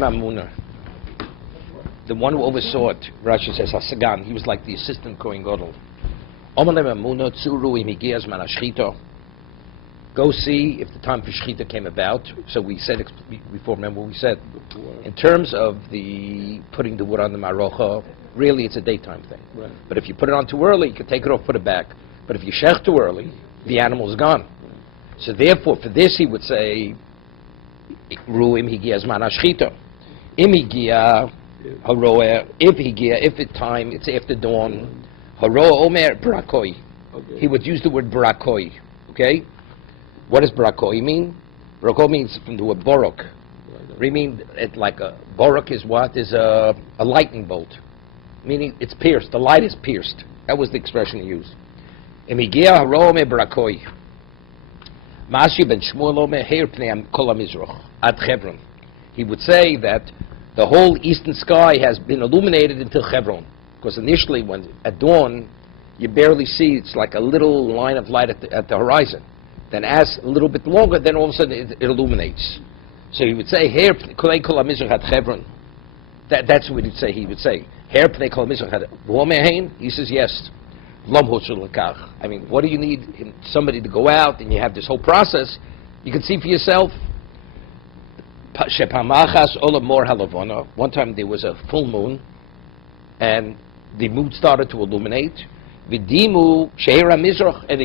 Amuna, the one who oversaw it, Rashi says, Hasagan, he was like the assistant Kohen Gadol. Go see if the time for Shechita came about. So we said before, remember what we said? In terms of the putting the wood on the marocha, really it's a daytime thing. Right. But if you put it on too early, you can take it off, put it back. But if you shech too early, the animal's gone. So therefore, for this he would say, Ruim higia zman hashchita. Im higia haroeh, if it's time, it's after dawn. Haroeh omer barakoi. He would use the word barakoi. Okay? What does barakoi mean? Barakoi means from the word borok. We mean it like a borok is what? Is a lightning bolt. Meaning it's pierced. The light is pierced. That was the expression he used. Emigia haro me barakoi. Mashi ben Shmuel omer heir pnei kol hamizrach ad Chevron. He would say that the whole eastern sky has been illuminated until Chevron. Because initially, when at dawn, you barely see. It's like a little line of light at the horizon. Then as a little bit longer, then all of a sudden it illuminates. So he would say, "Her pnei kol hamizrach ad Chevron." That's what he'd say. He would say, "Her pnei kol hamizrach ad Chevron." He says, "Yes." I mean, what do you need? Somebody to go out, and you have this whole process. You can see for yourself. One time there was a full moon, and the moon started to illuminate. And they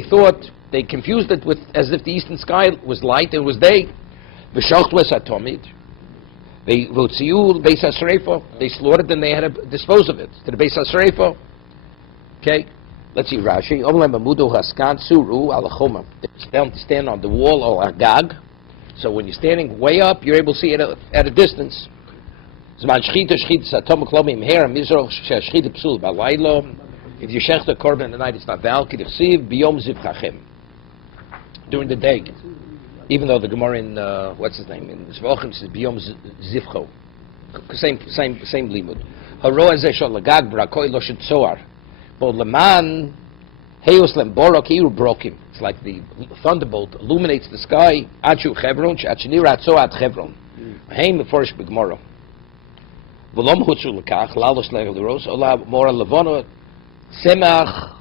thought, they confused it with as if the eastern sky was light and it was day. They slaughtered and they had to dispose of it to the Beis HaSreifa. Okay, let's see Rashi. They stand on the wall or agag. So when you're standing way up, you're able to see it at a distance. If you shech the korban at night, it's not valid. During the day, even though the Gemara in what's his name in Zvachim says biyom zivcho, same limud. Haro ezeh shol lagag brakoi lo shetzoar, but leman heus lem borok hiru brokim. It's like the thunderbolt illuminates the sky. Achu Chevron, achnira tzoat Chevron. Heim beforish b'Gemara. V'lom hutzu lekach lalos legeros ola mora levono semach.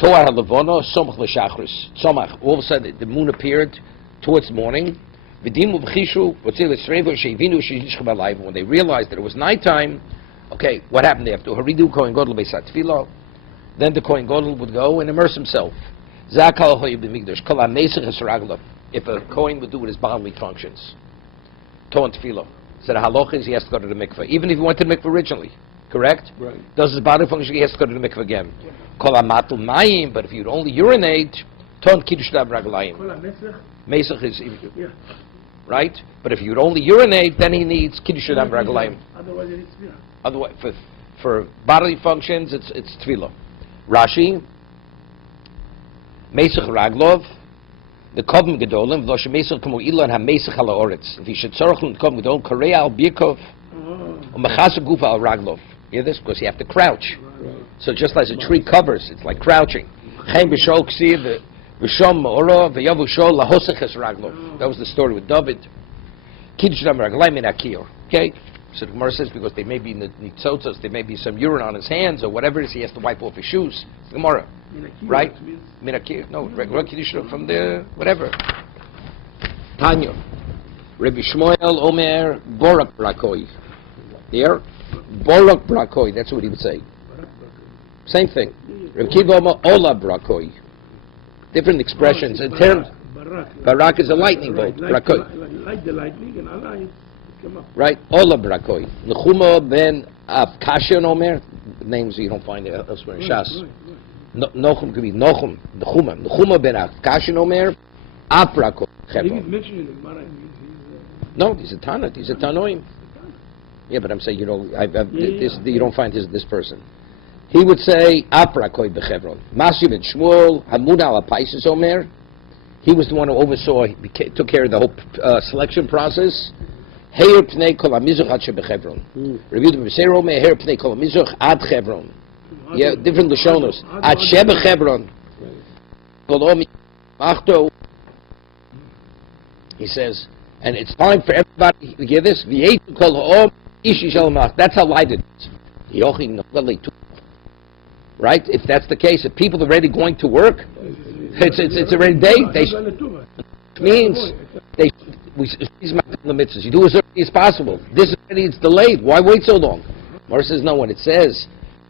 Toar haLavono, Somach l'Shachris. Somach. All of a sudden, the moon appeared towards morning. When they realized that it was nighttime, okay, what happened? They have to haridu Kohen Gadol Beisat Tefillah. Then the Kohen Gadol would go and immerse himself. If a Kohen would do with his bodily functions, Toan Tefillah. So the halach is he has to go to the mikveh, even if he went to the mikveh originally. Correct? Right. Does his body function, he has to go to the mikveh again. Kol hamatul mayim, but if you'd only urinate, ton kiddush raglayim. Mesach is, right? But if you'd only urinate, then he needs kiddush raglayim. Otherwise, it is tefillah. Otherwise, for bodily functions, it's tefillah. Rashi, mesach raglov, the kodm gedolim, v'lo shemesach kamo ilan ha-mesach ala oretz. If he should tzorach l'n kodm gedol, karei al birkov, u'mechasa gufa al raglov. You hear this? Because you have to crouch. Right. So just as a tree covers, it's like crouching. That was the story with David. Okay? So the Gemara says because they may be in the nitzotzos, there may be some urine on his hands or whatever it is, he has to wipe off his shoes. It's the Gemara. Right? Minakir. No, regular kiddush from the whatever. Tanya. Rabbi Shmuel Omer Borak Brakoi. There? Borak Brakoi, that's what he would say. Same thing. Rabbi Kiva Omer Ola Brakoi. Different expressions. In terms, Barak is a lightning bolt. Brakoi. Like the lightning and Allah is come up. Right? Ola Brakoi. Nechuma ben Avkashan Omer. Names you don't find elsewhere in Shas. Nochum could be Nochum. Nechuma ben Avkashan Omer. Avrakoi. No, these are Tana. These are Tanoim. Yeah, but I'm saying, you know, you don't find this person. He would say, Aprakoi bechevron. Masiv and Shmuel, Hamuna ala Paisis Omer. He was the one who oversaw, took care of the whole selection process. Heir pnei kol hamizuch ad shebechevron. Reviewed the Meser Omer, Heir pnei kol hamizuch ad Chevron. Yeah, different Lashonos. Ad shebechevron. He says, And it's time for everybody to get this. That's how light it is. Right? If that's the case, if people are already going to work, it's already day. Means you do as early as possible. This already is delayed. Why wait so long? Mara says no. When it says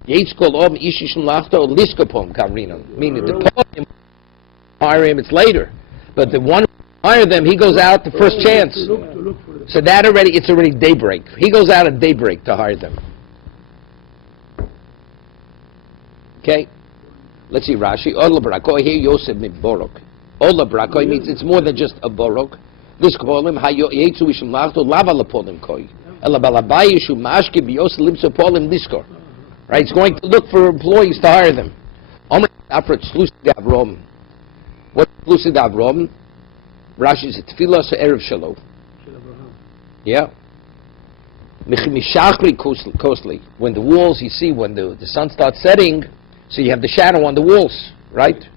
meaning the Kohen hire him, it's later. But the one who hire them, he goes out the first chance. So that it's already daybreak. He goes out at daybreak to hire them. Okay, let's see Rashi. Ola Brakoi here Yosef Borok. Ola Brakoi means it's more than just a borok. This kolim hayo yetzu ishim lachto lava lapolim koi. Ela balabai yishu mashke biyos limso polim diskor. Right, it's going to look for employees to hire them. Omer afret slusi davrom. What slusi davrom? Rashi says tefillah so erev shalom. Yeah. Mishachri kosli. When the walls, you see, when the sun starts setting, so you have the shadow on the walls, right?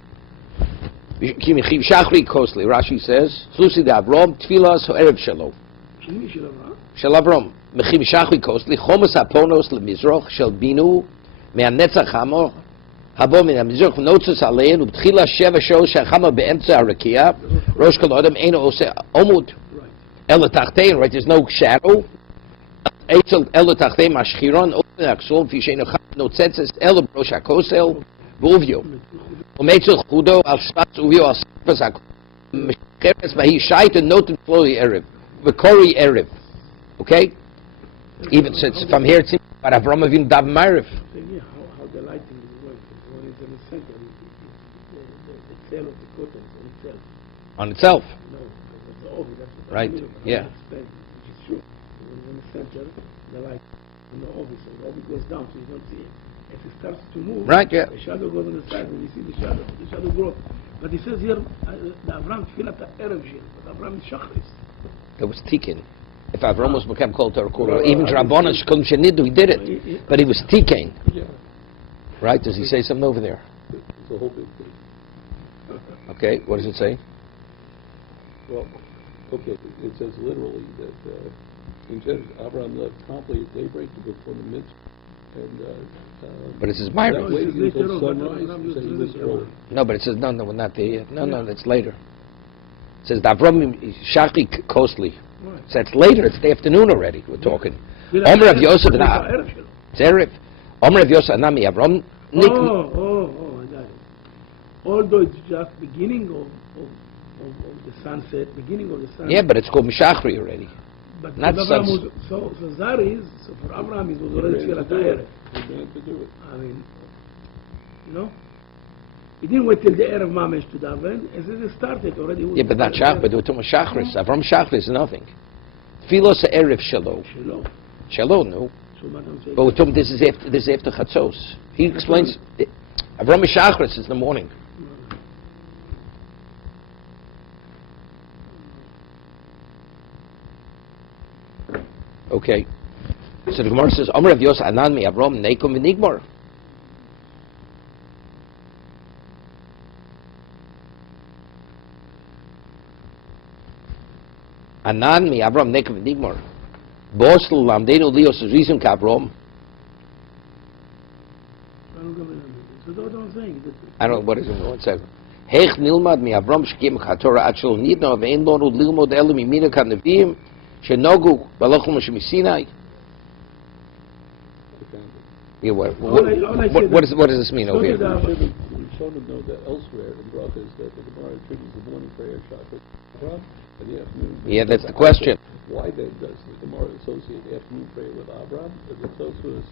Mishachri kosli. Rashi says, "Slusi d'Avrom tefillah so erev shalom." Shalavrom. Mishachri kosli. Chomas haponos lemizroch shel binu me'anetzach hamor habo min hamizroch notzos alein ubtchila sheva shos shachama be'emtza harakia rosh kol adam eino ose omud ela tachtein. Right, there's no shadow. Eitzel ela tachtein mashchiron open aksul fi sheinu cham notzetzes ela brosh hakosel v'uvyo umetzel chudo al shvatz uvyo al spas hakosel mishcheres vahi shaita noten floi erev v'kori erev. Okay, even since from here it seems but Avram Avinu dav ma'ariv. How the lighting is working. When it's in the center, the tail of the curtain on itself. On itself. No, it's the oven. That's what Right. I mean. Yeah. Which is true. When it's in the center, the light in the oven, so the oven goes down, so you don't see it. If it starts to move, Right. Yeah. the shadow goes on the side, and you see the shadow grows. But he says here, the Avram tefillat erev shel, but Avram is shachris. That was tikkun. If Avram was become called to Torah, even Rabbanan Shkom Shenidu, he did it, but he was tikkun. Yeah, Right? Does he say something over there? it's a whole big thing. Okay. What does it say? Well, okay, it says literally that in general, Abraham left promptly at daybreak to perform the mitzvah, and But it says not Myra. waiting Later until on, but sunrise Abraham to used say to this do it early. No, but it says no, we're not there yet. No, that's later. It says Avram Shachri Kosli. Right. So it's later. It's the afternoon already. We're talking. Omer of Yosef and it's Erev. Omer of Yosef Anami Avram. I got it. Although it's just beginning of the sunset, beginning of the sun. Yeah, but it's called Mishachri already. But not Abraham suns. was, so Zari's, so for Abraham it was already tefillat erev. He began to do it. I mean, you know, he didn't wait till the erev mamesh to daven. As it started already. Yeah, but not Shach. But we're talking Shachris. Avram Shachris is nothing. Filos Erev Shalom. Shalom. Shalom, no. So Madam said, But we're talking. This is after Chatzos. He explains. Avram Shachris is in the morning. Okay. So the Gemara says, Omer of Yos Anan mi Avram Nekom v'Nigmar. Anan mi Avram Nekom v'Nigmar. Bosl lamdenu lios rizim kavrom. so that's what I'm saying. I don't know what is it. 1 second. Hech nilmad mi Avram shkim chatorah at shel nidno ve'en lonu lilmod elu mimina kanevim shenogu balachum shemisinai. Yeah, what does this mean over here? We should know that elsewhere in Brachas that the Gemara attributes the morning prayer chakra Abraham and the afternoon. Yeah, that's the question. Why then does the Gemara associate the afternoon prayer with Abraham? Because it Tosfos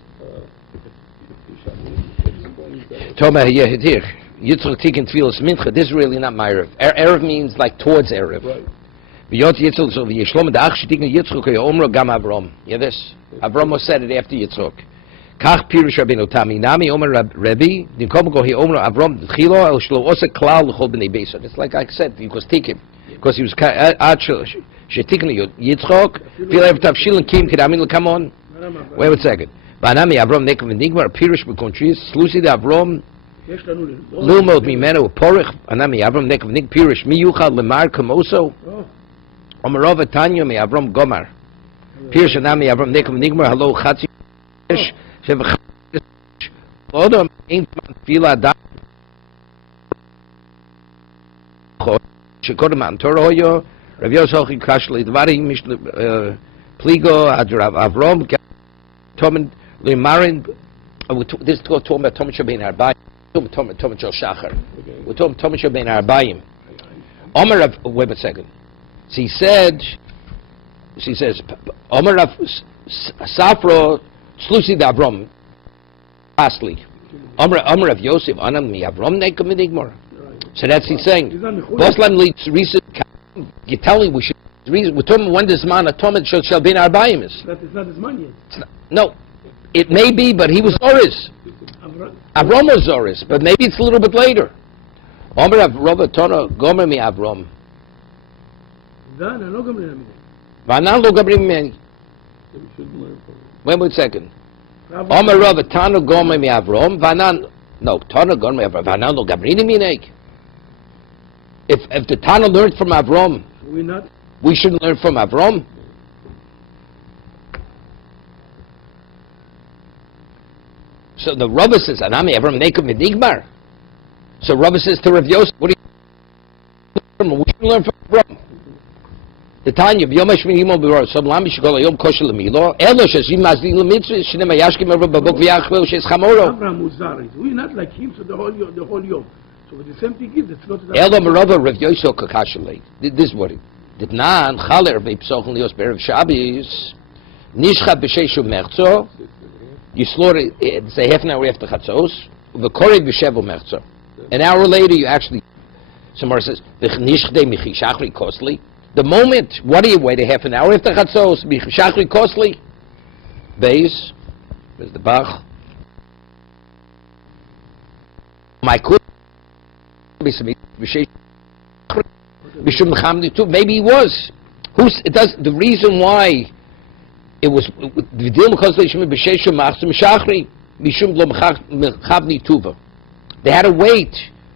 explains that. Toma, yeah, here. Yitzchak Tikkun Tfilas Mincha. This is really not my Erev. Erev means like towards Erev. Right. V'yot Yitzchak so v'yishlom da'ach shetiknu Yitzchak yo'omro gam Avram. Yeah, this. Avram was said it after Yitzchak. Kach pirush Rabbeinu Tami Nami Omer Rebbe Dinkom go he Omer Avram D'chilo El Shlo Ose Klal L'chol B'nei Beisa. It's like I said because Tikkun, because he was ad shetiknu Yitzchak V'lev Tavshilin Kim Kedamin Come on. Wait a second. V'anami Avram Nekom V'Nigmar pirush B'Kontris Slusi Avram Lilmod Mimenu Porich Anami Avram Nekom V'Nig pirush Miyuchad Lemar Kamoso. Omerova Tanya mi Avram Gomar. Pirshana mi Avram Nekum Nigmar Halo Chatzi Shev Odom Ein Man Fila Da Shekodem An Torah Hoyo Rav Yosef Kashli Dvarim Mish Pligo Adrav Avram Tomen Limarin. This is talking about Tomen Shabein Arbayim. Tomen Shel Shachar. We're talking Tomen Shabein Arbayim. Omer Rav. Wait a second. She says, Omer Rav Safro Slusi da Avram. Lastly, Omer Rav Yosef Anam mi Avram Nekum Nigmar. So that's he's saying. Boslam leads recent. You're telling we should. We're talking when this man a Tomen Shel Bein Arbayim is. That is not his man yet. No, it may be, but he was Zoris. Avram was Zoris, but maybe it's a little bit later. Omer Rav Tono Gomer mi Avram. Vanan lo gomrim meni. Vanan lo gomrim meni. Wait a second. Omer Rav Tono Gomer mi Avram. Vanan. No, Tono Gomer mi Avram. Vanan lo gomrim meni. If the Tana learned from Avram, we shouldn't learn from Avram. So the Rava says, Anami Avram Nekum Nigmar. So Rava says to Rav Yosef, what do you we should learn from Avram? The Tanya, B'yom HaShmini Yimon B'ror, Som Lam Yishkol HaYom Kosher L'Milo, Elo Shazim Mazdi L'Mitzvah, Shinem HaYashkim Over Babok V'yachvel Shes Chamoro. Avram Muzaris. We're not like him, so the whole yom. So with the same thing is, it's not... Elo Merova Rav Yosef Kakashalei. This is what it... Did Nan, Chaler V'Psochel Lios Be'erev Shabbos, Nishcha B'Sheishu Merzo, you slaughter, say half an hour after Chatzos, V'Korei B'Shevo Merzo. An hour later, you actually... Somebody says, V'Nishdei Michi Shachri Kostli. The moment, what do you wait a half an hour after Chatzos? Michi Shachri Kostli. Beis, there's the Bach. My could be some maybe he was. It does the reason why it was they had to wait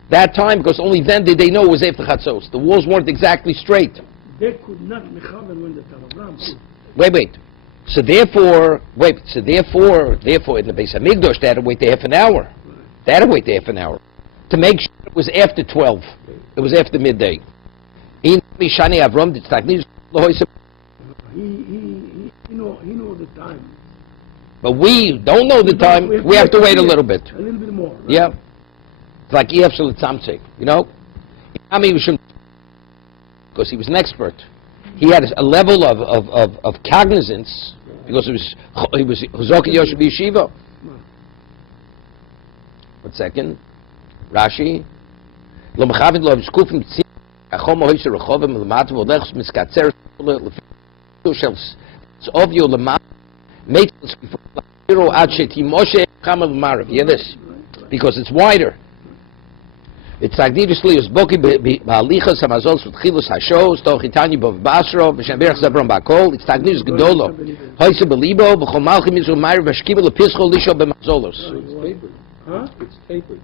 that time because only then did they know it was after Chatzos. The walls weren't exactly straight. They could not mechaber when the Taravam. Wait. So therefore, in the Beis Hamikdash, they had to wait half an hour. They had to wait half an hour to make sure it was after 12. It was after midday. He know the time. But we don't know the time. We have to wait a little bit. A little bit more. Right? Yeah. It's like absolute something, you know? Because he was an expert. He had a level of cognizance because he was Zoki Yosef Yeshiva. 1 second. Rashi. Lo mechavin lo skufim tzim achom hoyser rechovim lemata v'olechus miskatzer shels ovyo lemata meitzos kifro ad shetimoshe kamal marav. Hear this, because it's wider. It's agdivishli usboki ba'alichas hamazos v'tchilus hashos tochitani b'v'basro v'shamberach zavron ba'kol. It's agdivus gedolo hoyser belibo v'chol malchim yizul marav v'shkiva lepischol lisho b'mazolos. It's tapered.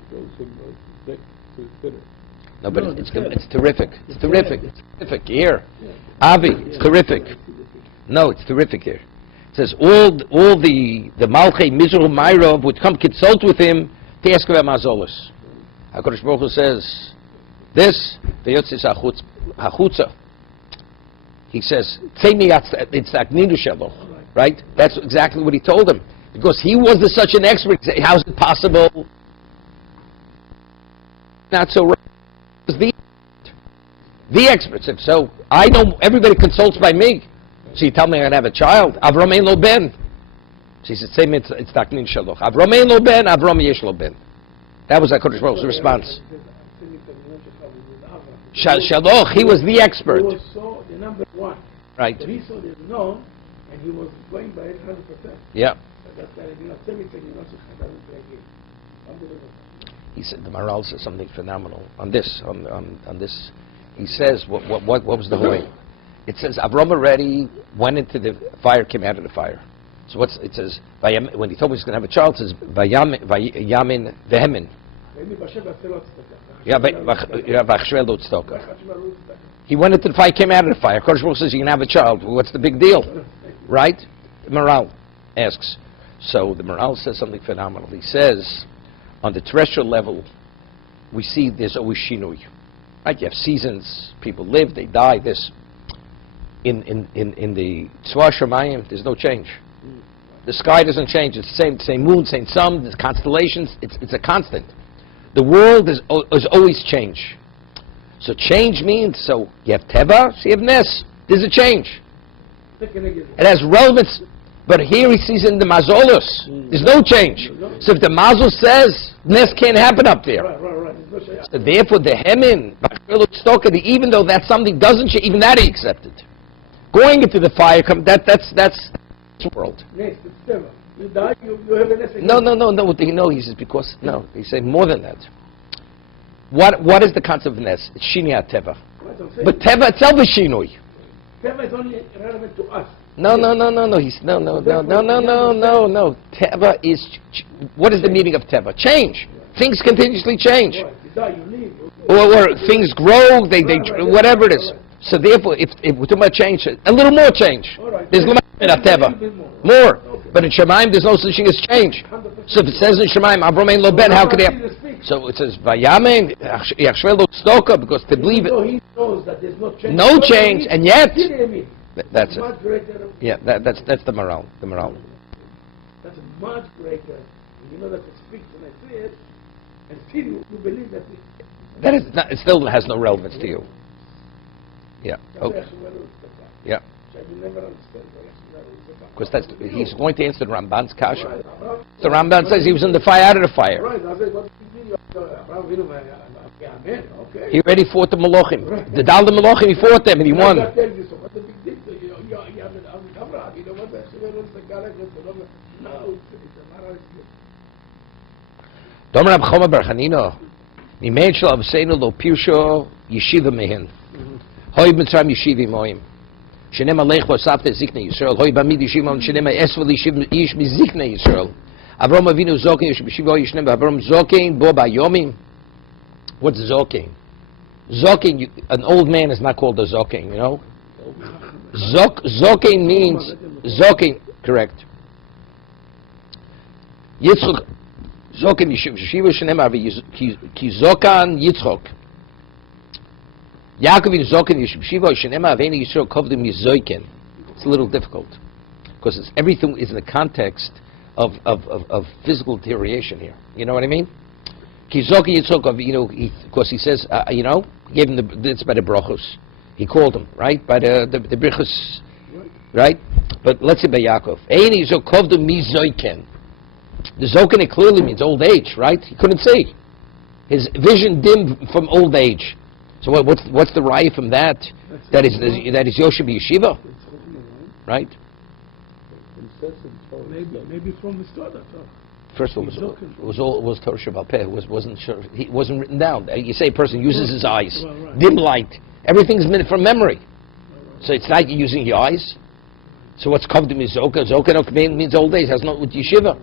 No, but it's terrific. It's terrific. It's terrific here. Avi, it's terrific. No, it's terrific here. It says all the Malchei Mizrahu Mayrov would come consult with him to ask about Mazolos. HaKadosh Baruch Hu says this, V'yotzis hachutza. He says, it's Aknidu Shaloch, right? That's exactly what he told him. Because he was such an expert. He said, how's it possible? Not so right. The expert said, so I know everybody consults by me. So you tell me I'm going to have a child. Avram ein lo ben. She said, same it's taknin shaloch. Avram ein lo ben, Avram yesh lo ben. That was HaKadosh Baruch Hu's response. Shaloch, he was the expert. He was the number one. Right. So he saw the known, and he was going by it 100%. Yeah. That's why, everything He said, the Maharal says something phenomenal on this. On this, he says, what was the whole? It says Avram already went into the fire, came out of the fire. So it says when he told me he's going to have a child, it says Vayamin Vehemin. He went into the fire, came out of the fire. Kodesh Baruch says you can have a child. What's the big deal? Right? The Maral asks. So the Maral says something phenomenal. He says, on the terrestrial level, we see there's always shinui. Right? You have seasons, people live, they die, this. In the Tzvar Shemayim, there's no change. The sky doesn't change. It's the same moon, same sun, there's constellations. It's a constant. The world is always change. So change means, so you have Teva, so you have Nes. There's a change. It has relevance. But here he sees in the Mazolos, there's no change. So if the Mazol says, Nes can't happen up there. So therefore the Hemin, even though that something doesn't change, even that he accepted. Going into the fire, that's the world. No, he says because, no, he said more than that. What is the concept of Nes? It's Shinya Teva. But Teva itself is Shinui. Teva is only relevant to us. No. Teva is, what is the meaning of Teva? Change. Things continuously change. Or things grow, they whatever it is. So therefore, if we're talking about change, a little more change. There's a little more of Teva. More. But in Shemaim, there's no such thing as change. So if it says in Shemaim, Avram ein lo ben, how could they have? So it says, Vayamen, Yachshvel lo stoka, because to believe it. He knows that there's no change, and yet, that's it. Yeah, that's the morale. The morale. That's a much greater. You know that it speaks when I say it, and still you believe that that is not, it still has no relevance to you. Yeah. Okay. Yeah. Because he's going to answer the Ramban's kasha. The Ramban says he was in the fire, out of the fire. He already fought the Malachim. The Dal the Malachim, he fought them and he won. Domer Rab Choma Bar Chanina, Nimein Shel Avseinu Lo Pirsho Yeshiva Mehen. Hoy Mitzrayim Yeshiva Moim. Shenem Alech Vosafte Zikne Yisrael. Hoy Bamid Yeshiva Shenem Esvel Yeshiva Ish Mizikne Yisrael. Avram Avinu Zokin Yeshiva Yishnem Avram Zokin Bo Bayomim. What's Zokin? Zokin, an old man is not called a Zokin, you know? Zokin means, Zokin, correct. Yitzchok, Zokin Yeshiva Shenem Avi Ki Zokan Yitzchok. Yaakov in Zokin Yeshiva Shenem Aveni Yisrael Kovdim Yizoiken. It's a little difficult, because everything is in the context of physical deterioration here. You know what I mean? Kizoki Yitzchok, because he says, he gave him it's by the brachos. He called him, right? By the brichos, right? But let's say by Yaakov. Eini Zokovdu Mizoiken. The Zoken, it clearly means old age, right? He couldn't see. His vision dimmed from old age. So what's the raya from that? That is Yosheb Yeshiva, right? Maybe from the start. First of all, it was Torah Shabbat Peh. It wasn't written down. You say a person uses his eyes, dim light. Everything's from memory. So it's like you're using your eyes. So what's Kavdim is Zoka? Zoka means old age. Has not with yeshiva.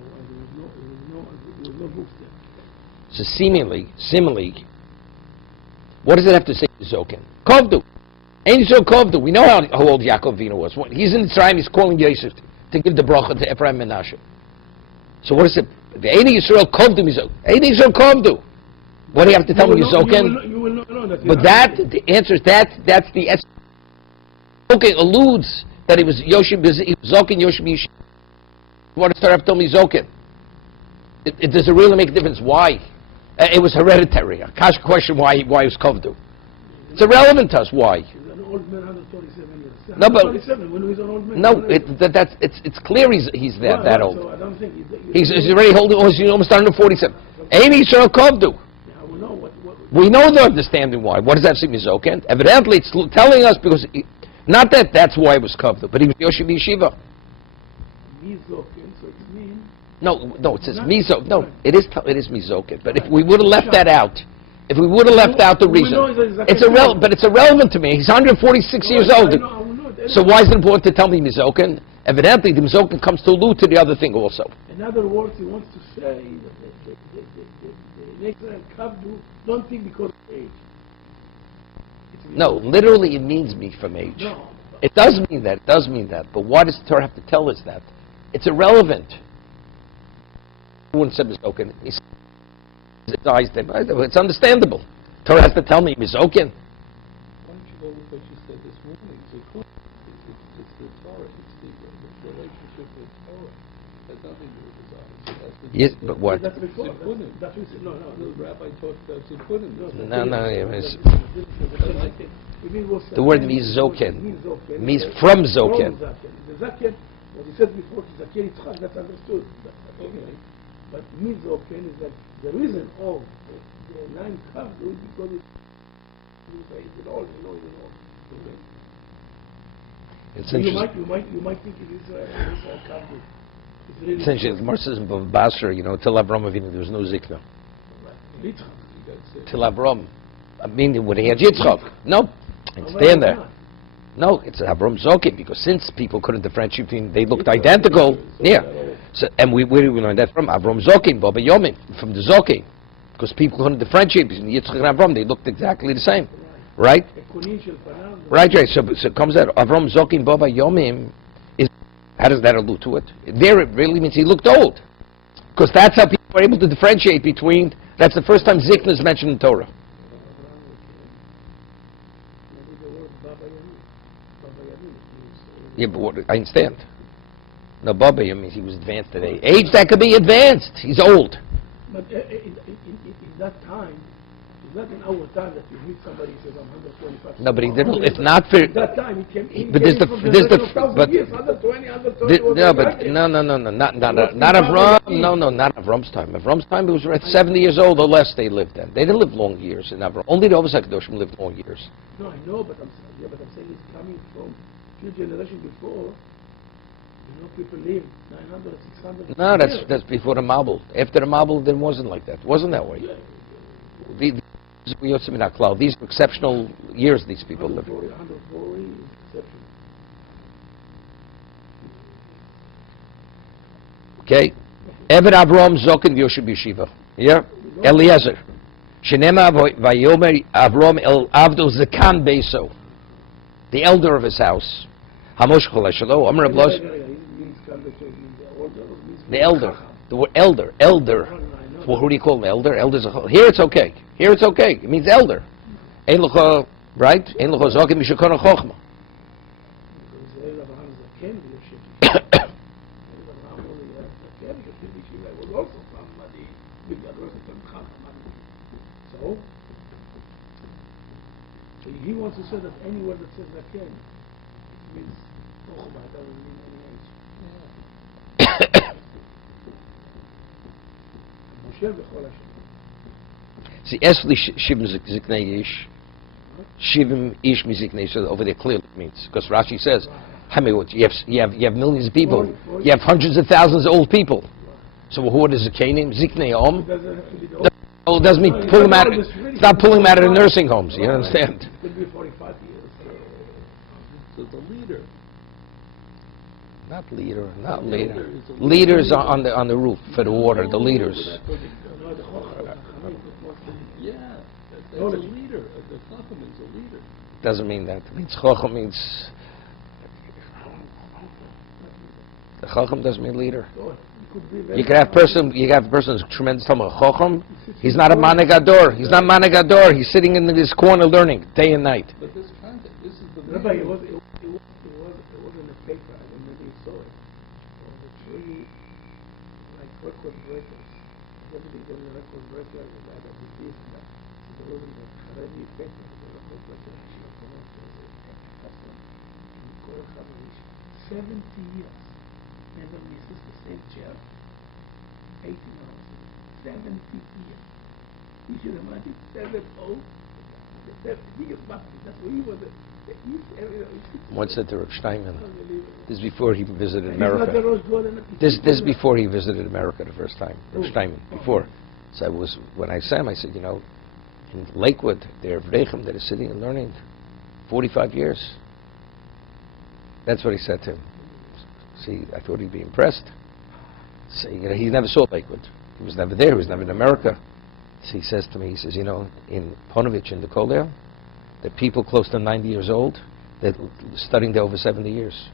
So similarly, what does it have to say to Zokin? Kovdu. Ain't so Kovdu. We know how old Yaakov Avinu was. He's in Mitzrayim. He's calling Yosef to give the bracha to Ephraim and Menashe. So what is it? The Eini Yisrael Kovdu Mizok. Eini Yisrael Kovdu. What do you have to tell me, Zokin? You will not know that. But the answer is that's the essence. Zokin alludes that it was Yoshib Zokin Yoshib Yishiv. What does Torah tell me, Zokin? Does it really make a difference? Why? It was hereditary. A Kash question why it was Kovdu. It's irrelevant to us. Why? He's an old man under 47 years. No, but 47 when he was an old man. No, it's clear he's that old. So I don't think He's already holding. He's almost under 47. Ain't Yisrael Kovdu? We know the understanding why. What does that say, Mizoken? Evidently, it's telling us because not that that's why it was Kovdu, but he was Yoshib Yeshiva. Mizoken, so it means. No, it says Mizo. No, it is Mizoken. But if we would have left that out, if we would have left out the reason, it's irrelevant. But it's irrelevant to me. He's 146 years old. So why is it important to tell me Mizoken? Evidently, the Mizokin comes to allude to the other thing also. In other words, he wants to say that the Israel Kavdu don't think because of age. No, literally it means me from age. No. It does mean that, it does mean that. But why does the Torah have to tell us that? It's irrelevant. Everyone said Mizokin. He said, it's understandable. Torah has to tell me Mizokin. Why don't you go with what you said this morning? It's the Torah. It's the relationship with Torah. It has nothing to do with his eyes. It has to do Yes, with but what? That's before. Zikunim. That's what he said. No. The rabbi talked about Zikunim. The word Mizokin means from Zokin. The Zaken, what he said before, Zaken Yitzchak, that's understood. Okay. But Mizokin is that the reason of the nine Kavdu is because it's all. It's So you interesting. might think it is Israel Kavdu. It's really It's interesting. The Gemara says in Basra, till Avram Avinu, there was no Zikna. Yitzchak. Till Avram. I mean, when he had Yitzchak. No, it's stand there. No, it's Avram Zokin, because since people couldn't differentiate between, they looked identical. Yeah. So, and where do we learn that from? Avram Zokin, Baba Yomin, from the Zokin. Because people couldn't differentiate between Yitzchak and Avram, they looked exactly the same. Right? Right. So it comes out, Avram Zokin, Baba Yomim, how does that allude to it? There it really means he looked old. Because that's how people were able to differentiate between, that's the first time Zikna is mentioned in Torah. Yeah, but what, I understand. No, Baba means he was advanced today. Age that could be advanced. He's old. But in that time, it's not in our time that you meet somebody who says, I'm 125. No, but he didn't. If not for At that time, he came but there's the from there's the generation of 1,000 but years, 120, 130. no, but no, not Avram. No, not Avram's time. Avram's time, it was around 70 years old or less. They lived then. They didn't live long years in Avram. Only the Ovos lived long years. No, I know, but I'm saying it's coming from few generations before. People live 900, 600. No, years. that's before the Mabul. After the Mabul, then wasn't like that. It wasn't that way. These are exceptional years these people lived. 140 is exceptional. Okay? Eved Avram Zokin V'Yoshev Yeshiva. Yeah? Eliezer. Shenema Vayomer Avram El Avdo Zekan Beso. The elder of his house. Hamosh Chol Shelo. Amar Ablos. The elder. The word elder. Elder. Well, who do you call him? Elder? Elder's a chol. Here it's okay. Here it's okay. It means elder. Ein L'cha, right? Ein L'cha Zokin Mishakona Chochma. So he wants to say that any word that says Zaken, it means Chochma, it doesn't mean any age. Moshe b'chol Hashem. See, Esli Shivim Ziknei Ish. Shivim Ish Miziknei Ish. Over there clearly means. Because Rashi says, how many words? You have millions of people. You have hundreds of thousands of old people. So what is Zakenim? Ziknei Om? It doesn't have to be the old. Oh, it doesn't mean pull them out. It's not pulling them out of the nursing homes. You understand? It could be 45 years. So the leader. Not leader. Leaders are on the roof for the water. The leaders. Yeah, that's a leader. The Chacham is a leader. Doesn't mean that. It means Chacham means. The Chacham doesn't mean leader. You can have a person who's tremendous Talmud Chacham. He's not a Manegador. He's not Manegador. He's sitting in this corner learning day and night. But this context, this is the Rabbi, it was in the paper. I don't know if you saw it. It was really like record breakers. Everybody got a record breaker. The guy that did this, that there was a Haredi paper. The record breaker. She was the one who was in Korea Havarish. 70 years. Never misses the same chair. 18 hours. 70 years. You should imagine 7-0. That's what he was. Once said to Reb Steinman, this is before he visited America. This is before he visited America the first time. Reb Steinman, before. So when I saw him, I said, in Lakewood, there are Vrechem that are sitting and learning 45 years. That's what he said to him. See, I thought he'd be impressed. So, he never saw Lakewood. He was never there. He was never in America. So he says to me, he says, in Ponovich, in the Kolel, there are people close to 90 years old that studying there over 70 years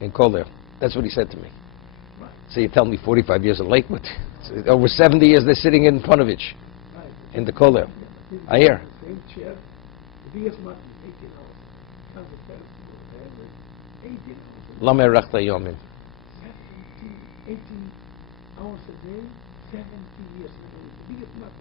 in Kolel. That's what he said to me. So you tell me 45 years of Lakewood. So over 70 years they're sitting in Ponovich, in the Kolel. I hear. Same chair. The biggest month is 18 hours. Comes the parents to go 18 hours. Lama Rachta Yomim. 18 hours a day, 70 years. The biggest month.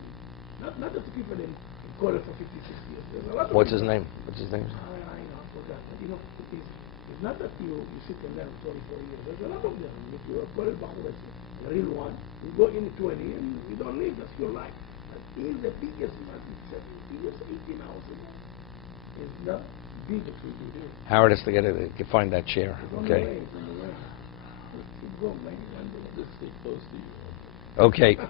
Not that the people in Korea for 50, 60 years. There's a lot of What's people. his name? What's his name? I know, I forgot. But it's not that you sit and learn 44 years. There's a lot of them. If you're a Korean Bahura, the real one, you go in 20 and you don't live. That's your life. But in the biggest month, it's 70 years, 18 hours a day. It's not big as we do here. Howard has to get find that chair. It's on Okay. the way, it's on the way. Just keep going, man. Let's stay close to you. Okay. That's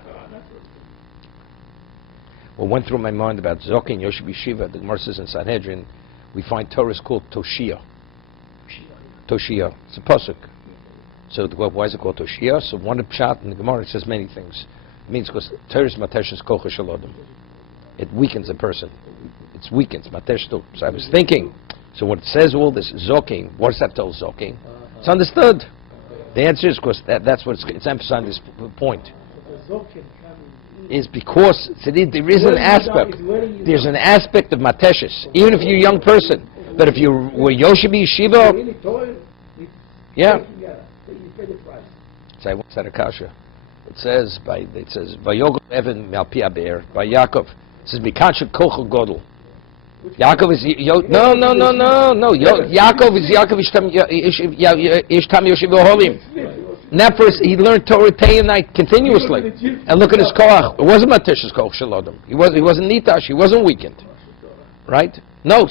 what What went through my mind about Zokin Yoshibi Shiva, the Gemara says in Sanhedrin, we find Torah is called Toshia. Toshia. It's a pasuk. So why is it called Toshia? So one pshat in the Gemara, it says many things. It means because Torah is Matesh's Kocha Shalodim. It weakens a person. It weakens Matesh too. So I was thinking, so what it says all this Zokin, what does that tell Zokin? It's understood. The answer is because that's what it's emphasizing this point. Is because there is an aspect. There's an aspect of Mateshis, even if you're a young person. But if you were Yoshibi Shiva, yeah. So I once had a kasha. It says Vayogel Evan Malpia Be'er by Yaakov. It says Mikansha Kochel Godel. Yaakov is no. Yaakov is Ishtam Yoshiva Holim. Nefers, he learned Torah day and night continuously. And look at his koach. It wasn't Matish's koach shalodom. He wasn't nitash. He wasn't weakened. Right? No.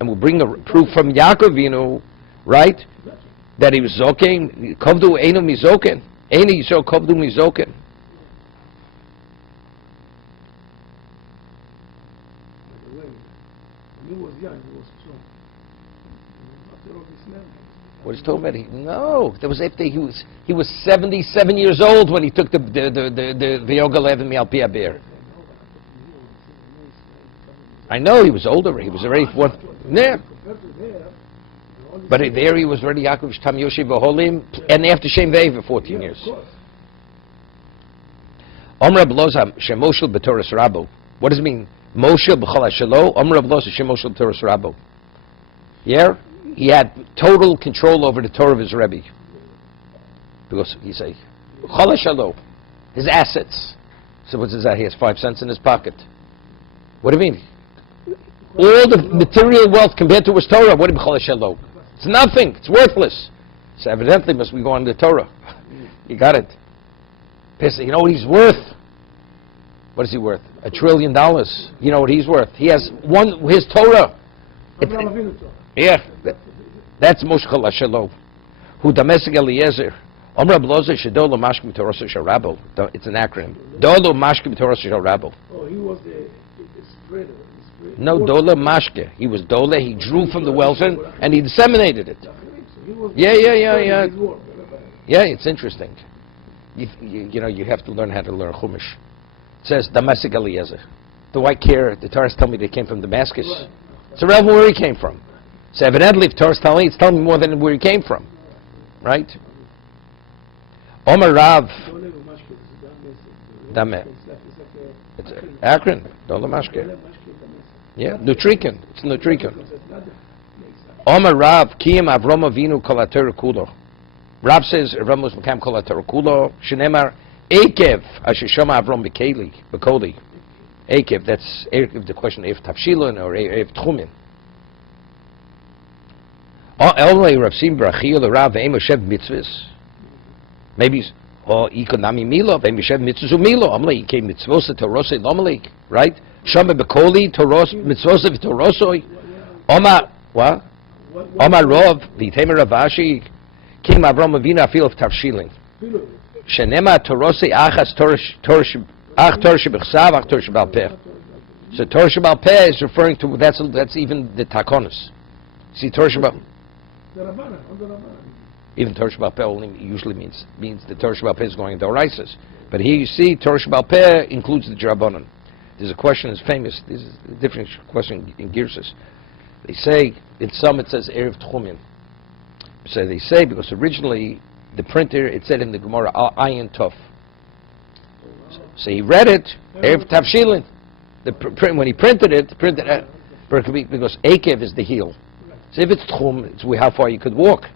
And we'll bring a proof from Yaakov, right? That he was zoking. Kovdu einu mizoken. Einu yisrael kovdu mizoken. When he was young, he was strong. After all this learning. What he's talking about? No, that was after he was 77 years old when he took the V'yoga Levin Mi'al Beer. I know he was older. He was already one. Yeah. But there he was already Yaakov Shtam Yoshiv Holim, and after Shem Vei for 14 years. Omra B'loza Shemoshel B'Toras Rabo. What does it mean? Moshe B'Chol Hashalo. Omra B'loza Shemoshel B'Toras Rabo. Yeah. He had total control over the Torah of his Rebbe. Because he say, Chol Hashalo, his assets. So what does that? He has 5 cents in his pocket. What do you mean? All the material wealth compared to his Torah, what do you mean Chol Hashalo? It's nothing. It's worthless. So evidently must we go on the Torah. You got it. You know what he's worth? What is he worth? $1 trillion. You know what he's worth? He has his Torah. Yeah, that's Moshe Chol Hashalo. Who Damesik Eliezer. Omra Blozer Shedolo Mashkim Torah Sharabo. It's an acronym. Dolo Mashkim Torah Sharabo. Oh, he was the spreader. No, Dola Mashke. He was Dola. He drew from the wealth and he disseminated it. Yeah. Yeah, it's interesting. You have to learn how to learn Chumash. It says Damesik Eliezer. Do I care? The Torahs tell me they came from Damascus. It's irrelevant where he came from. So evidently, if Torah's telling me, it's telling me more than where he came from. Right? Omer Rav. Dame. It's Akron. Dola Mashke. Yeah, Nutrican. It's Nutrican. Omer Rav. Kiyam Avrom Avinu Kol HaTorah Kulo. Rav says, Avrom was Mekam Kol HaTorah Kulo. Shenemar Ekev. Asher Shoma Avrom Bekoli. Ekev. That's the question of Tafshilin or Ev Tchumin. Elrei Rav Sim Brachil the Rav Ve'em Yoshev Mitzvahs. Maybe Ikonami Milo Ve'em Yoshev Mitzvahs uMilo. Amalei Yikei Mitzvos Torosei Lomalei. Right? Shama Bekoli Toros Mitzvos Torosoi. Oma what? Oma Rov V'Temer Ravashi Kim Avram Avinu Afil of Tavshilin. Shenema Torosei Achas Torish Ach Torish B'Chsav Ach Torish B'Al Peh. So Torish B'Al Peh is referring to that's even the Takonos. See Torish B'Al. Even Torah Sheba'al Peh only usually means the Torah Sheba'al Peh is going into Oraisos. But here you see Torah Sheba'al Peh includes the Drabanan. There's a question that's famous. This is a different question in Girsus. They say, in some it says Erev Tchumin. So they say, because originally the printer, it said in the Gemara, Ayin Tov. So he read it, Erev Tavshilin. When he printed it, because Akev is the heel. So if it's Tchum, it's how far you could walk.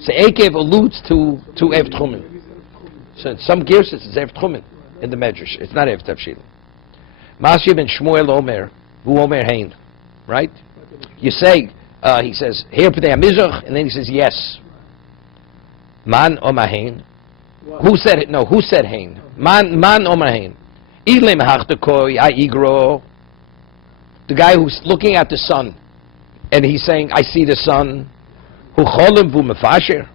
So Akev alludes to Erev Tchumin. So in some Girsus it's Erev Tchumin in the Medrash. It's not Erev Tavshilin. Masya ben Shmuel Omer, Hu Omer Hein, right? You say, he says, here P'nei HaMizrach, and then he says, yes. Man Omer Hein. Who said it? No, who said Hein? Man Omer Hein. Ilim Hachtakoi Igro. The guy who's looking at the sun, and he's saying, I see the sun. Hu Cholim Vu Mefasher.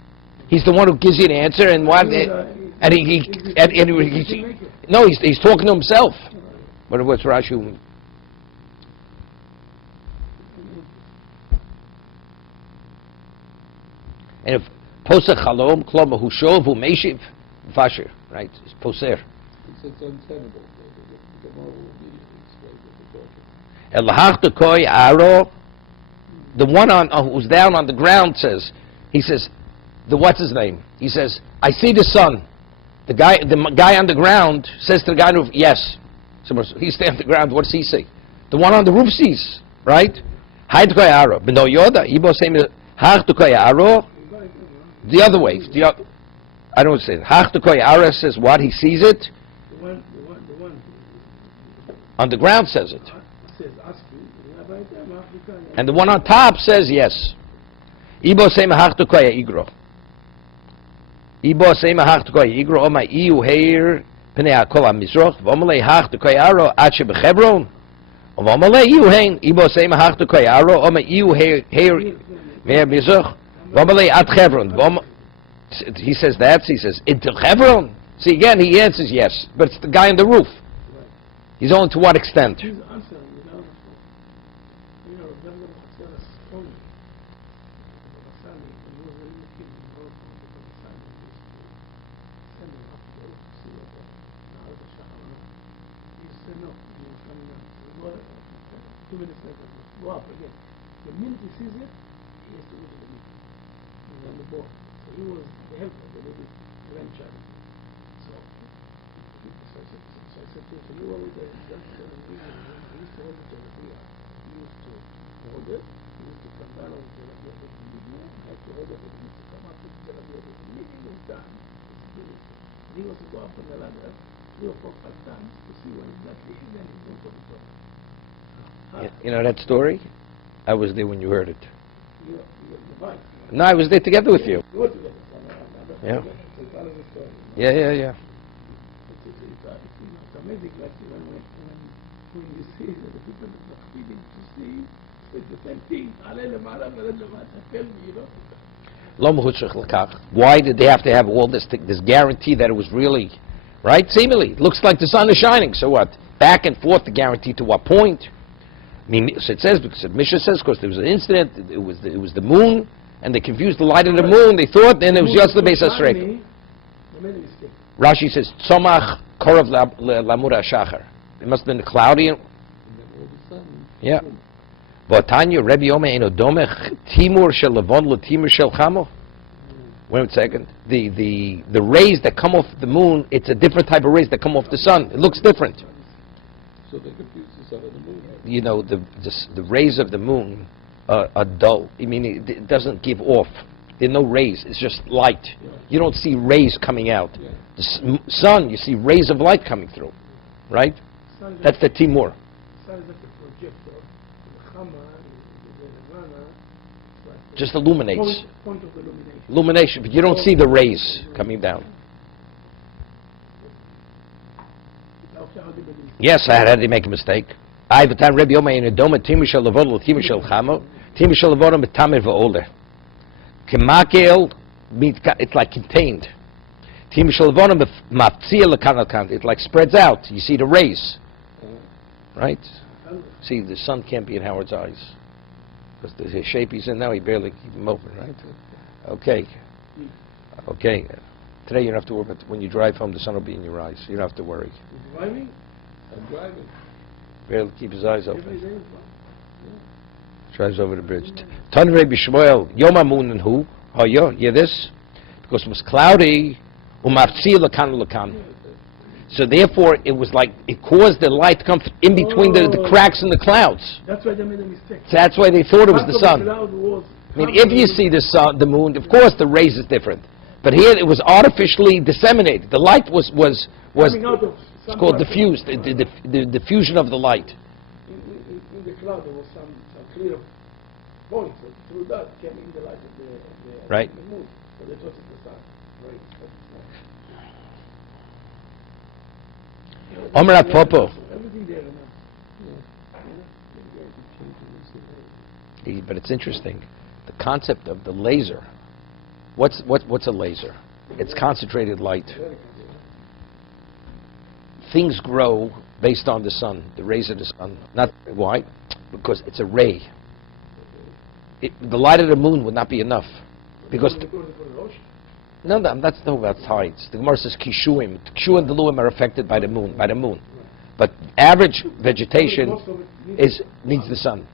He's the one who gives you the answer, and what? And he's talking to himself. What's Rashi? And if Posach Chalom, Kloma Hushov, Umeshiv, Fasher, right? It's Poser. It's untenable. The Gemara will immediately explain what they're talking about. El Aro, the one who's down on the ground says, what's his name? He says, I see the sun. The guy on the ground says to the guy on the roof, yes. So he stands on the ground, what does he see? The one on the roof sees, right? The other way. I don't say it. Says what? He sees it. The one. On the ground says it. And the one on top says yes. Ibo sema hachtukoya igro. Ibo sema hachtukoya igro. O my iu hair. Pnei Akol HaMizroch, v'omalei hachtukoy aro ache b'Chebron, v'omalei iu hein, ibo seima hachtukoy aro, oma iu heir me'er Mizroch, v'omalei at Chevron. He says that, he says, into Chevron? See again, he answers yes, but it's the guy on the roof. He's only to what extent? He's answering, go up again. The minute he sees it, he has to go to the meeting. He's on the board. So he was the help of the lady's grandchild. So I said to him, so you were with the grandchild, he used to hold it over here. He used to hold it, he used to come down over to the meeting, he had to hold it, he used to come up to the meeting was done. He was to go up on the ladder 3 or 4 or 5 times to see when exactly, then he went to the door. You know that story? I was there when you heard it. No, I was there together with you. Yeah. Yeah. It's amazing, like when you see that the people that are feeding to see, it's the same thing. Why did they have to have all this guarantee that it was really, right? Seemingly, it looks like the sun is shining. So what? Back and forth, the guarantee to what point? I mean, so it says, because Mishnah says, because there was an incident, it was the moon, and they confused the light of the moon, they thought, then it was just the Beis HaSreik. Rashi says, Tzomach Korav Lamura Shachar. It must have been cloudy. And then all of a sudden, Yeah. V'atanya Rebbe Yoma Eino Domech Timur Shel Levon L'Timur Shel Chamo. Wait a second. The rays that come off the moon, it's a different type of rays that come off the sun. It looks different. so they confuse the sun and the moon. You know, the rays of the moon are dull. I mean, it doesn't give off. There are no rays. It's just light. Yeah. You don't see rays coming out. Yeah. The sun, you see rays of light coming through, right? That's the Timur. Sun is like a projector. The Chama, the Nirvana, Just illuminates. point of illumination. Illumination, but you don't see the rays coming down. Yes, I had to make a mistake. I have time Rebbe Yoma in a dome, Timur shel Levon, Timur shel Chamo, Timur shel Levon, with Tamir v'Older. Kemakel, it's like contained. Timur shel Levon, Maftzia l'Kanal Kant, it like spreads out. You see the rays, right? See, the sun can't be in Howard's eyes because the shape he's in now, he barely keep him open, right? Okay. Okay. Today you don't have to worry, but when you drive home, the sun will be in your eyes. You don't have to worry. You're driving? I'm driving. Barely keep his eyes Every open. day is Drives over the bridge. Tanrei Bishmoel, Yom Amun and who? Oh, you hear this? Because it was cloudy, umafzi lakan lakan. So therefore, it was like, it caused the light to come in between the cracks in the clouds. That's why they made a mistake. So that's why they thought it was Part the of sun. cloud was I mean, if you see the sun, the moon, of course the rays is different. But here it was artificially disseminated. The light was coming out of it's some called part of- diffused, the diffusion of the light. In the cloud there was some clear points, so through that came in the light of the Right. the moon. So they thought it's the sun. Right. But it's not. Omer Popo. Everything there, But it's interesting, the concept of the laser. What's a laser? It's concentrated light. Things grow based on the sun, the rays of the sun. Not why? Because it's a ray. The light of the moon would not be enough, because no, that's no about tides. The Gemara says kishuim. Kishu and the luim are affected by the moon. But average vegetation needs the sun,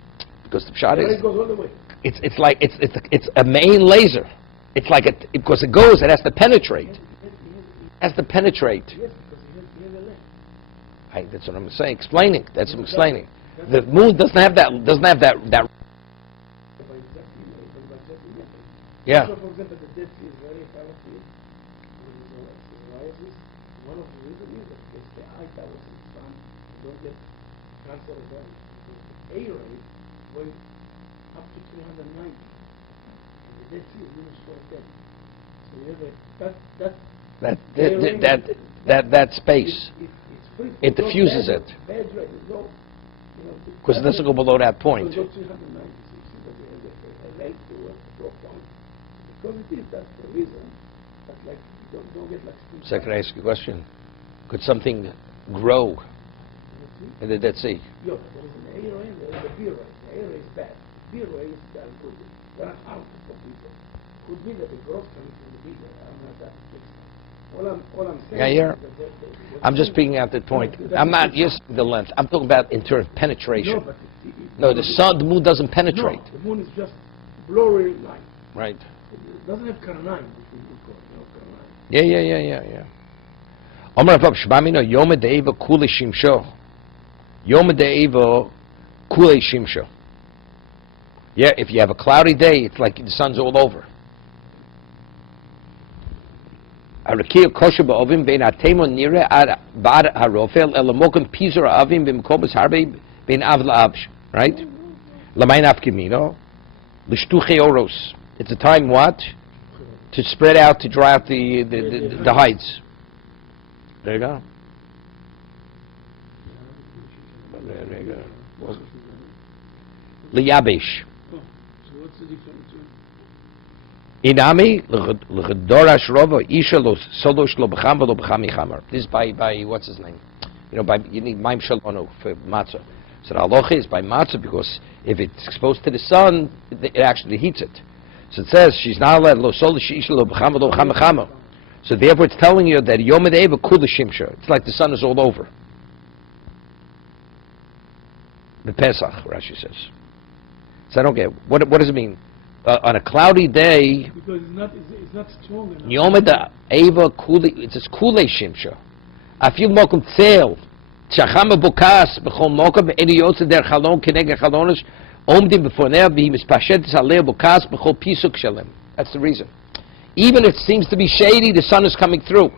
because the pshat is it goes all the way. it's like it's a main laser. It's like because it goes, it has to penetrate. It has to penetrate. Yes, because he has a leg. That's what I'm saying. Explaining. That's what I'm explaining. The moon doesn't have that. Yeah. So, for example, the Dead Sea is very powerful. Why is this? One of the reasons is that they stay high towers in the sun and don't get cancer of body. The A ray went up to 390. And the Dead Sea is minus 410. So you have That space. It's free. It diffuses it. Bad ray. No. Because it doesn't go below that point. So it goes 390. So you see that they have a rate to drop down. Because it is, that's the reason. But like, don't get like... So can I ask you a question? Could something grow in the Dead Sea? Yeah, there is an A ray and there is a B ray. The A ray is bad. B ray is bad. Good. There are harmful for people. Could be that the growth coming from the B ray. I'm not that fixed. All I'm saying Yeah, yeah. is that I'm just speaking out that point. I'm not just the length. I'm talking about in terms of penetration. No, but No, the moon doesn't penetrate. No, the moon is just blurry line. Right. It doesn't have Karnaim, which we would call it. Yeah. Omer Rav Shbamino Yom De'eva Kule Shimsho. Yom De'eva Kule Shimsho. Yeah, if you have a cloudy day, it's like the sun's all over. Arakia kosher ba'ovim bein atemon nire ad ba'ad harofel elamokim pizor avim b'mkobus harbe bein av la'avsh. Right? Lamayin afkimino. L'shtuche oros. It's a time what? To spread out, to dry out the heights. There you go. There you go. Liyabesh. So what's the difference? Inami l'chedorash rova isha lo solosh lo b'cham v'lo b'cham yichamer. This is by what's his name? You need maim shalonu for matzah. So the halacha is by matzah, because if it's exposed to the sun, it actually heats it. So it says she's not allowed lo solosh isha lo b'cham v'lo b'cham yichamer. So therefore it's telling you that Yom De'eva Kula Shimsha. It's like the sun is all over. The Pesach, Rashi says. So I don't get what does it mean? On a cloudy day, Because it's not strong enough. Yom De'eva Kula, it says Kula Shimsha. Afil mokum tzel, tshachama bukas b'chol mokum eni yotze der chalon keneged chalonos omdim b'foneh v'hi mispashet zaleh bukas b'chol pisuk shalem. That's the reason. Even if it seems to be shady, the sun is coming through.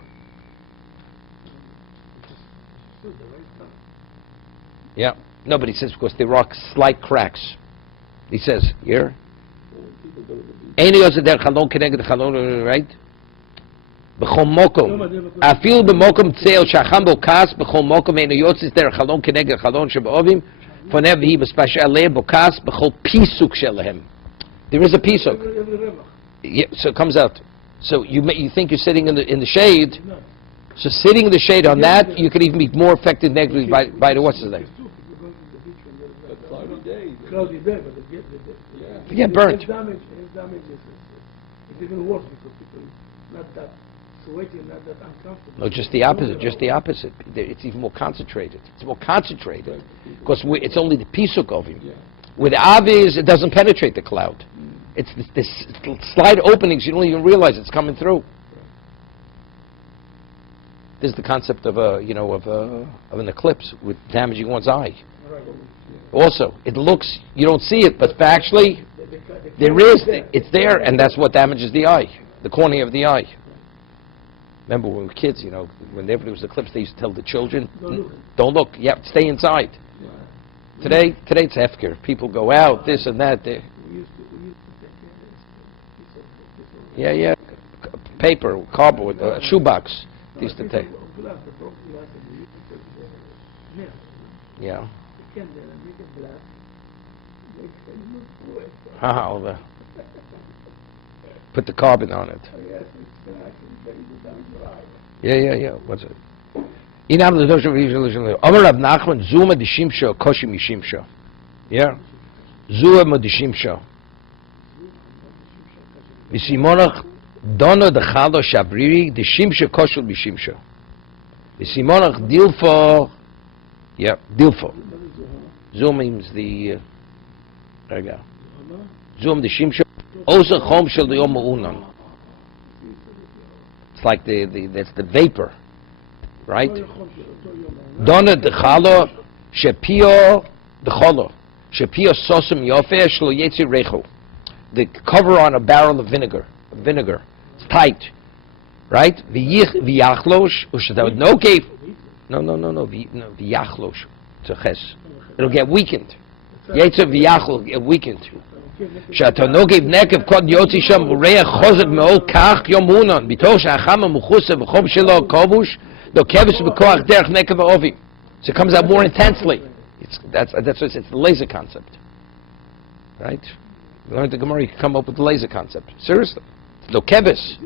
Yeah. No, but he says because there are slight cracks. He says, here. Right? B'chol mokom. Afil b'mokom tzeil shacham bokas b'chol mokom eino yotzis der chalon keneged chalon shebe'ovim fonev v'hi b'spashe aleh bokas b'chol pisuk shelehem. There is a pisuk. Every revach. Yeah, so it comes out. So you think you're sitting in the shade. No. So sitting in the shade on that, you could even be more affected negatively by the what's his name. A cloudy day. Cloudy day, but You get burnt. It has damage. It's even worse because people not that sweaty, not that uncomfortable. No, just the opposite. Just the opposite. It's even more concentrated. It's more concentrated because it's only the pisuk of him. Yeah. With Avis, it doesn't penetrate the cloud. It's this slight openings. You don't even realize it's coming through. This is the concept of of an eclipse with damaging one's eye. Also, it looks, you don't see it, but factually, it's there, and that's what damages the eye, the cornea of the eye. Remember when we were kids, whenever there was an eclipse, they used to tell the children, don't look, stay inside. Today it's hefker. People go out, this and that. We used to take Yeah. Paper, cardboard, shoebox. They used to take. Yeah. Put the carbon on it. Yeah. What's it? Inam the dosha visualization. Amar Rav Nachman zuma dishimsha koshi mishimsha. Yeah. Zuma dishimsha. V'simonach dono dechalo shabriri dishimsha koshul mishimsha. V'simonach dilfo. Yeah, dilfo. Zuma means the. There you go. Zuma dishimsha. Osa chom shel yom unan. It's like that's the vapor, right? Dona dechalo shepio dechalo shepio sosum yofe shlo yetzi recho. The cover on a barrel of vinegar. It's tight, right? V'yachlosh ushadav no cave. No. V'yachlosh ches. It'll get weakened. Yetzi v'yachlo get weakened. שהתענוג נקב קוד יוצא שם וריח חוזק מאוד כך יומונן בתור שהחם המחוסה וחום שלו כובוש לא כבש בכוח דרך נקב האובים. So it comes out more intensely. That's what it's the laser concept. Right? You learn the Gemara, you can come up with the laser concept. Seriously. No kevis.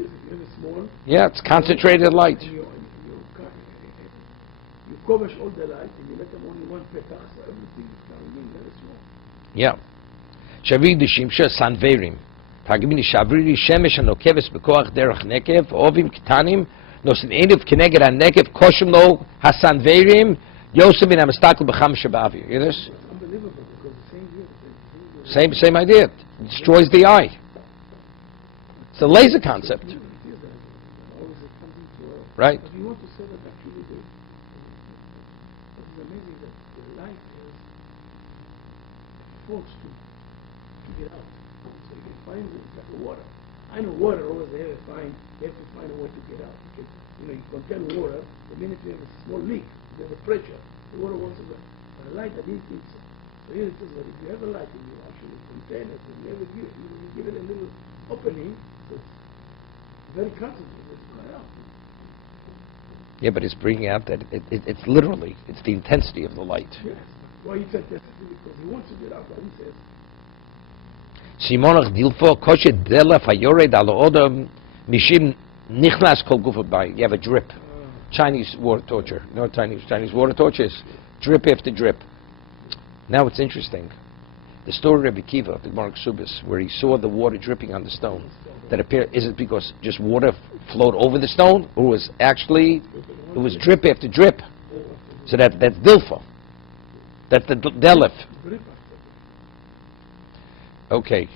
Yeah, it's concentrated light. You cover all the light and you let them only one petach, so everything is coming in very small. Yeah. Shavir dishimsha sanverim. Pagimini shavriri shemesh anokeves bekoach derech nekev ovim ktanim nosin enif keneged hanekev koshim lo hasanverim yosem in hamistakel b'cham shabavir. You hear this? It's unbelievable because the same Same idea. It destroys the eye. It's a laser concept. Right. But you want to say that actually it is amazing that the light is forced to get out. So you can find it like water. I know water always they have to find a way to get out. Because you contain water, the minute you have a small leak, there's a pressure, the water wants to go. But a light that didn't think so. So here it is that if you have a light and you actually contain it and you give it a little opening, so it's very concentrated, it's going out. Yeah, but it's bringing out that it's literally, it's the intensity of the light. Yes. Why he said that? Because he wants to get out, but he says, Simonach dilfo koshe dela fayored al odom mishim nichnas kol gufot bay. You have a drip. Chinese water torture. No Chinese water torture is drip after drip. Now it's interesting. The story of Rabbi Kiva, the Gemara Ksubis, where he saw the water dripping on the stone. That appeared, is it because just water flowed over the stone, or was actually it was drip after drip? So that's dilfo. That's the delif. Okay.